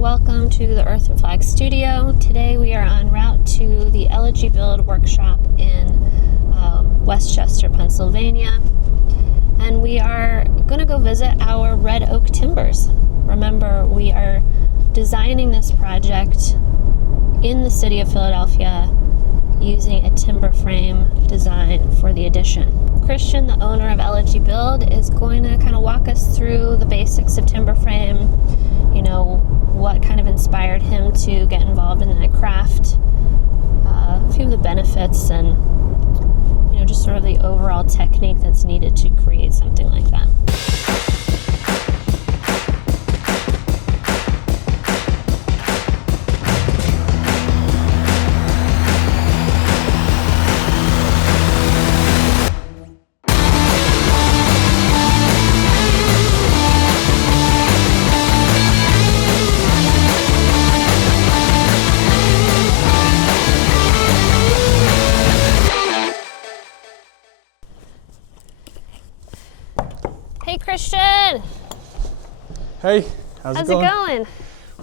Welcome to the Earth+Flax studio. Today we are en route to the Elegy Build workshop in Westchester, Pennsylvania. And we are going to go visit our red oak timbers. Remember, we are designing this project in the city of Philadelphia using a timber frame design for the addition. Christian, the owner of Elegy Build, is going to kind of walk us through the basics of timber frame, you know, what kind of inspired him to get involved in that craft, a few of the benefits, and you know, just sort of the overall technique that's needed to create something like that. Hey Christian! Hey, how's it going? Going?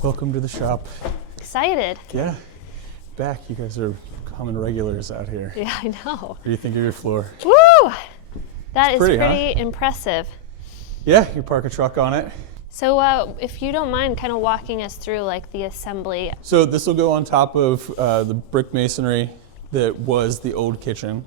Welcome to the shop. Excited. Yeah, back. You guys are common regulars out here. Yeah, I know. What do you think of your floor? Woo! That is pretty, pretty impressive. Yeah, you park a truck on it. So if you don't mind kind of walking us through like the assembly. So this will go on top of the brick masonry that was the old kitchen.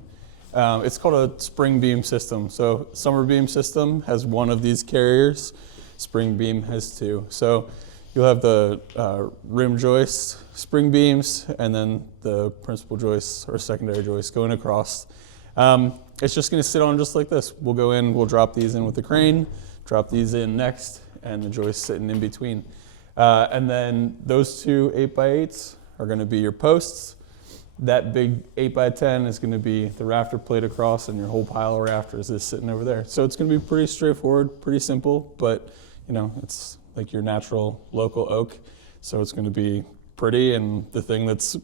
It's called a spring beam system. So summer beam system has one of these carriers. Spring beam has two. So you'll have the rim joist, spring beams, and then the principal joists or secondary joists going across. It's just going to sit on just like this. We'll go in, we'll drop these in with the crane, drop these in next, and the joists sitting in between. And then those two 8x8s are going to be your posts. That big 8x10 is going to be the rafter plate across, and your whole pile of rafters is sitting over there. So it's going to be pretty straightforward, pretty simple, but you know, it's like your natural local oak. So it's going to be pretty, and the thing that's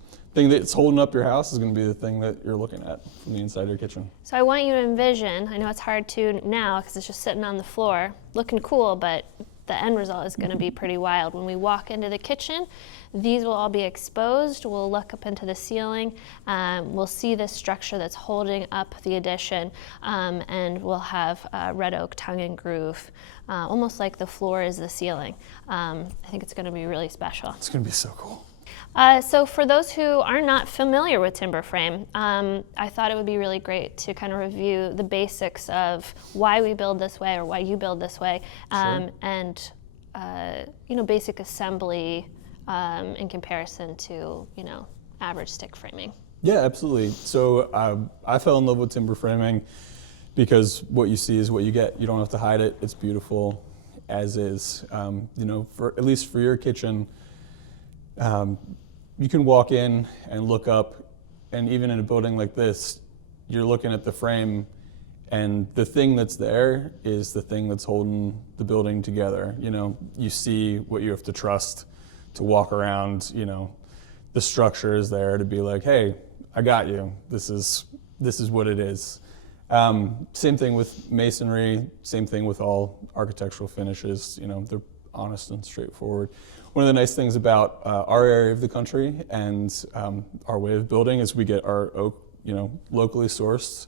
holding up your house is going to be the thing that you're looking at from the inside of your kitchen. So I want you to envision, I know it's hard to now because it's just sitting on the floor, looking cool, but the end result is going to be pretty wild. When we walk into the kitchen, these will all be exposed. We'll look up into the ceiling. We'll see this structure that's holding up the addition, and we'll have red oak tongue and groove, almost like the floor is the ceiling. I think it's going to be really special. It's going to be so cool. So for those who are not familiar with timber frame, I thought it would be really great to kind of review the basics of why we build this way or why you build this way, Sure. and you know, basic assembly in comparison to, you know, average stick framing. Yeah, absolutely. So I fell in love with timber framing because what you see is what you get. You don't have to hide it. It's beautiful as is. You know, at least for your kitchen, you can walk in and look up, and even in a building like this, you're looking at the frame, and the thing that's there is the thing that's holding the building together. You know, you see what you have to trust to walk around. You know, the structure is there to be like, hey, I got you. This is what it is. Same thing with masonry. Same thing with all architectural finishes. You know, they're honest and straightforward. One of the nice things about our area of the country and our way of building is we get our oak, you know, locally sourced,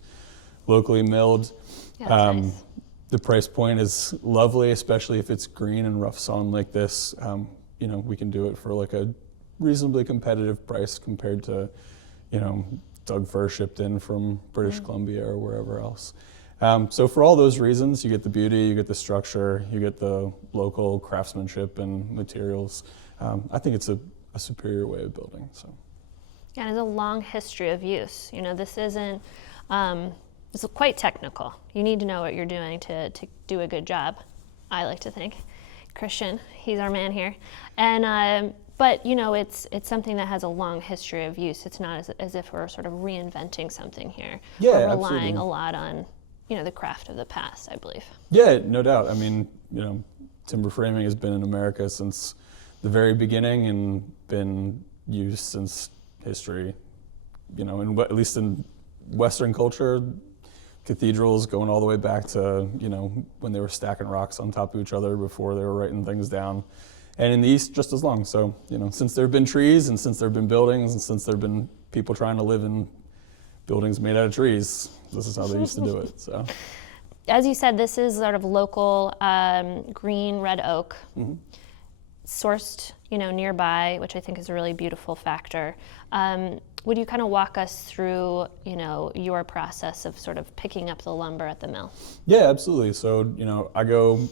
locally milled. Yeah, that's nice. The price point is lovely, especially if it's green and rough sawn like this. You know, we can do it for like a reasonably competitive price compared to, you know, Doug fir shipped in from British Columbia or wherever else. So for all those reasons, you get the beauty, you get the structure, you get the local craftsmanship and materials. I think it's a superior way of building. So. Yeah, there's a long history of use. You know, this isn't, it's quite technical. You need to know what you're doing to do a good job, I like to think. Christian, he's our man here. And, but you know, it's something that has a long history of use. It's not as if we're sort of reinventing something here. Yeah, we're relying absolutely. a lot on, you know, the craft of the past, I believe. Yeah, no doubt. I mean, you know, timber framing has been in America since the very beginning and been used since history. You know, at least in Western culture, cathedrals going all the way back to, you know, when they were stacking rocks on top of each other before they were writing things down. and in the east just as long. So, since there have been trees, and since there have been buildings, and since there have been people trying to live in buildings made out of trees, this is how they used to do it. So, as you said, this is sort of local green red oak, sourced, nearby, which I think is a really beautiful factor. Would you kind of walk us through, your process of sort of picking up the lumber at the mill? Yeah, absolutely. So, I go,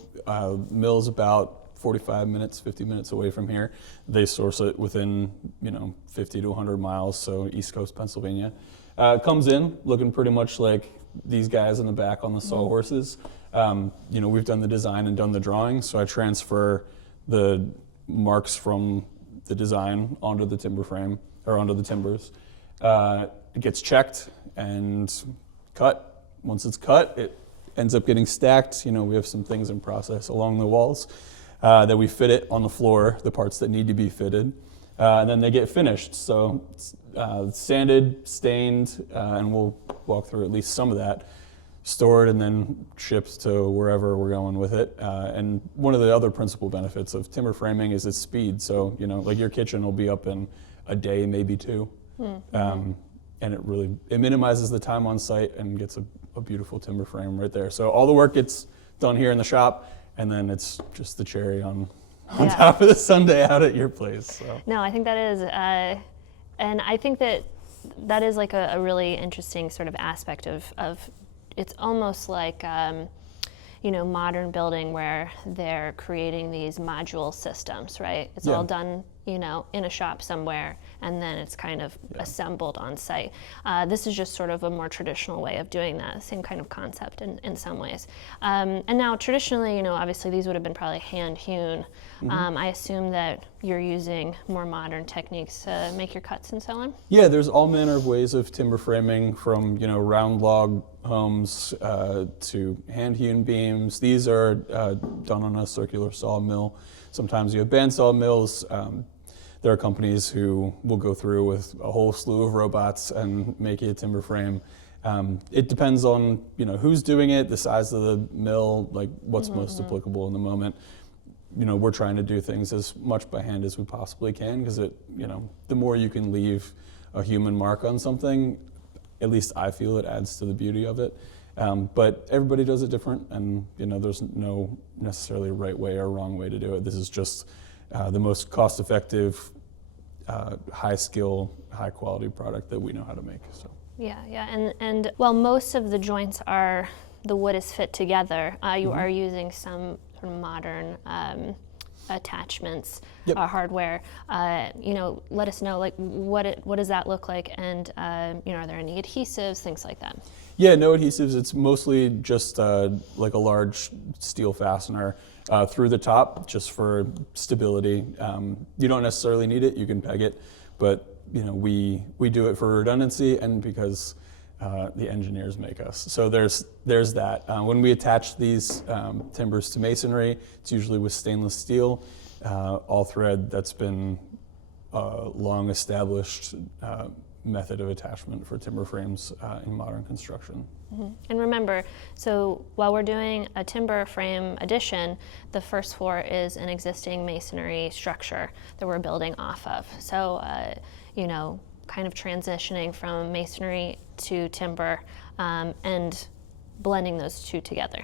mill's about 45 minutes, 50 minutes away from here. They source it within, 50 to 100 miles, so East Coast Pennsylvania. Comes in looking pretty much like these guys in the back on the sawhorses. We've done the design and done the drawing, so I transfer the marks from the design onto the timber frame, or onto the timbers. It gets checked and cut. Once it's cut, it ends up getting stacked. We have some things in process along the walls that we fit it on the floor, the parts that need to be fitted, and then they get finished. So sanded, stained, and we'll walk through at least some of that, stored and then shipped to wherever we're going with it. And one of the other principal benefits of timber framing is its speed. So, like your kitchen will be up in a day, maybe two. And it minimizes the time on site and gets a beautiful timber frame right there. So all the work gets done here in the shop, and then it's just the cherry on top of the sundae out at your place. So. No, I think that is, and I think that is like a really interesting sort of aspect of it's almost like, modern building where they're creating these module systems, right? It's all done, in a shop somewhere, and then it's kind of assembled on site. This is just sort of a more traditional way of doing that, same kind of concept in some ways. And now traditionally, obviously these would have been probably hand hewn. I assume that you're using more modern techniques to make your cuts and so on? Yeah, there's all manner of ways of timber framing, from round log homes to hand hewn beams. These are done on a circular sawmill. Sometimes you have bandsaw mills. There are companies who will go through with a whole slew of robots and make you a timber frame. It depends on who's doing it, the size of the mill, like what's most applicable in the moment. We're trying to do things as much by hand as we possibly can, because the more you can leave a human mark on something, at least I feel it adds to the beauty of it. But everybody does it different, and there's no necessarily right way or wrong way to do it. This is just the most cost-effective, high-skill, high-quality product that we know how to make. So. Yeah, and while most of the joints are, the wood is fit together, you are using some sort of modern attachments, hardware. Let us know, like, what does that look like, and are there any adhesives, things like that? Yeah, no adhesives. It's mostly just like a large steel fastener through the top, just for stability. You don't necessarily need it; you can peg it, but we do it for redundancy and because the engineers make us. So there's that. When we attach these timbers to masonry, it's usually with stainless steel, all thread. That's been a long established method of attachment for timber frames in modern construction. And remember, so while we're doing a timber frame addition, the first floor is an existing masonry structure that we're building off of. So, kind of transitioning from masonry to timber and blending those two together.